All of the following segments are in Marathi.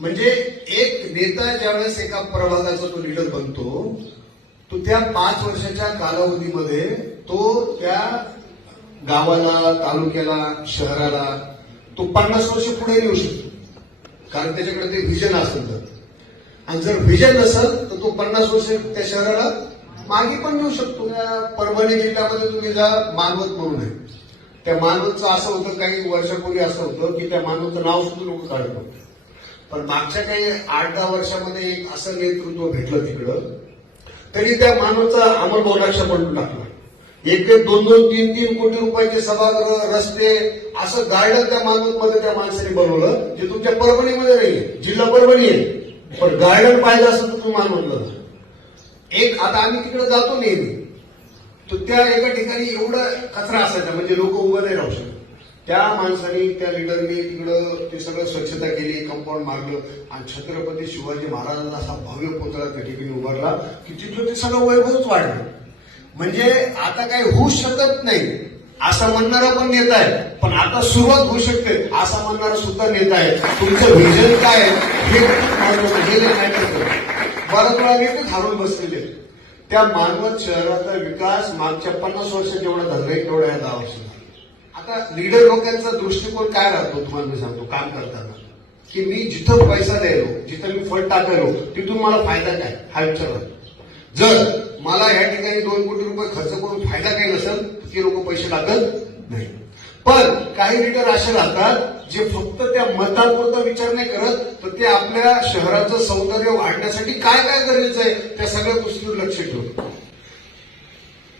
म्हणजे एक नेता ज्यावेळेस एका प्रभागाचा तो लीडर बनतो, तो त्या 5 वर्षाच्या कालावधीमध्ये तो त्या गावाला, तालुक्याला, शहराला तो 50 वर्ष पुढे नेऊ शकतो. कारण त्याच्याकडे ते व्हिजन असेल तर. आणि जर व्हिजन नसेल तर तो 50 वर्ष त्या शहराला मागे पण नेऊ शकतो. परभणी जिल्ह्यामध्ये तुम्ही जा, मानवत म्हणून आहे. त्या मानवतचं असं होतं, काही वर्षापूर्वी असं होतं की त्या मानवतचं नाव सुद्धा लोक काढत होते. पण मागच्या काही 8-10 वर्षामध्ये एक असं नेतृत्व भेटलं तिकडं, तरी त्या मानवचा अंमलबजाव लक्ष पडून टाकला. 1-1, 2-2, 3-3 कोटी रुपयाचे सभागृह, रस्ते, असं गार्डन त्या मानवतमध्ये त्या माणसाने बनवलं, जे तुमच्या परभणीमध्ये नाहीये. जिल्हा परभणी आहे, पण गार्डन पाहिजे असं तर तुम्ही मानवतलं. एक आता आम्ही तिकडे जातो नेहमी, तर त्या एका ठिकाणी एवढा कचरा असायचा, म्हणजे लोक उभं नाही राहू शकत. त्या माणसाने, त्या लिडरने तिकडं ते सगळं स्वच्छता केली, कंपाऊंड मारलं आणि छत्रपती शिवाजी महाराजांचा असा भव्य पुतळा त्या ठिकाणी उभारला की तिथलं ते सगळं वैभवच वाढलं. म्हणजे आता काही होऊ शकत नाही असं म्हणणारा पण नेता आहे, पण आता सुरुवात होऊ शकते असं म्हणणारा सुद्धा नेता आहे. तुमचं व्हिजन काय हे नाही करतो. बराच वेळा नेते थांबून बसलेले. त्या मानवत शहराचा विकास मागच्या 50 वर्ष जेवढा झालाय तेवढा या 10 वर्ष. आता लीडर लोकांचा दृष्टिकोन काय राहतो तुम्हाला मी सांगतो. काम करताना की मी जिथं पैसा द्यायलो, जिथं मी फंड टाकायलो, तिथून मला फायदा काय हा विचार राहतो. जर मला या ठिकाणी 2 कोटी रुपये खर्च करून फायदा काही नसेल तर ते लोक पैसे टाकत नाही. पण काही लीडर असे राहतात जे फक्त त्या मतांपुरता विचार नाही करत, तर ते आपल्या शहराचं सौंदर्य वाढण्यासाठी काय काय गरजेचं आहे त्या सगळ्या गोष्टीवर लक्ष ठेवतात.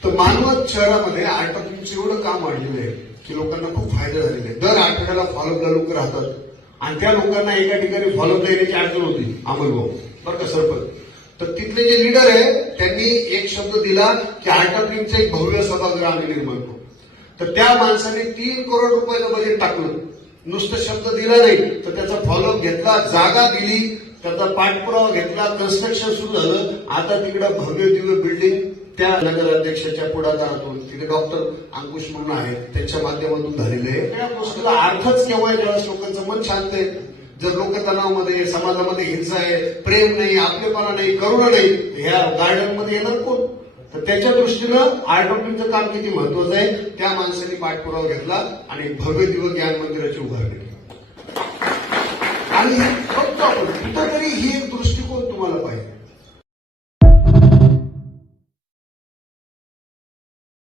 तर मानवत शहरामध्ये आर्टचं एवढं काम वाढलेलं आहे की लोकांना खूप फायदा झालेला आहे. दर आठवड्याला फॉलोअपला लोक राहतात आणि त्या लोकांना एका ठिकाणी फॉलोअपला येण्याची अडचण होती. अमलभाऊ बरं का सरपंच, तर तिथले जे लीडर आहे त्यांनी एक शब्द दिला की आर्टचं एक भव्य सभागृह आम्ही निर्माण करू. तर त्या माणसाने 3 करोड रुपयाचं बजेट टाकलं. नुसतं शब्द दिला नाही तर त्याचा फॉलोअप घेतला, जागा दिली, त्याचा पाठपुरावा घेतला, कन्स्ट्रक्शन सुरू झालं. आता तिकडं भव्य दिव्य बिल्डिंग त्या नगराध्यक्षाच्या पुढाकारातून, तिथे डॉक्टर अंकुश म्हणून आहेत त्यांच्या माध्यमातून झालेले आहे. त्या गोष्टीला अर्थच केव्हा ज्यावेळेस लोकांचं मन शांत आहे. जर लोक तणावामध्ये, समाजामध्ये हिंसा आहे, प्रेम नाही, आपलेपणा नाही, करुणा नाही, ह्या गार्डनमध्ये येणार कोण? तर त्याच्या दृष्टीनं आर्टचं काम किती महत्वाचं आहे. त्या माणसाने पाठपुरावा घेतला आणि भव्य दिव्य ज्ञान मंदिराची उभारणी केली. आणि बघतो आपण कुठंतरी ही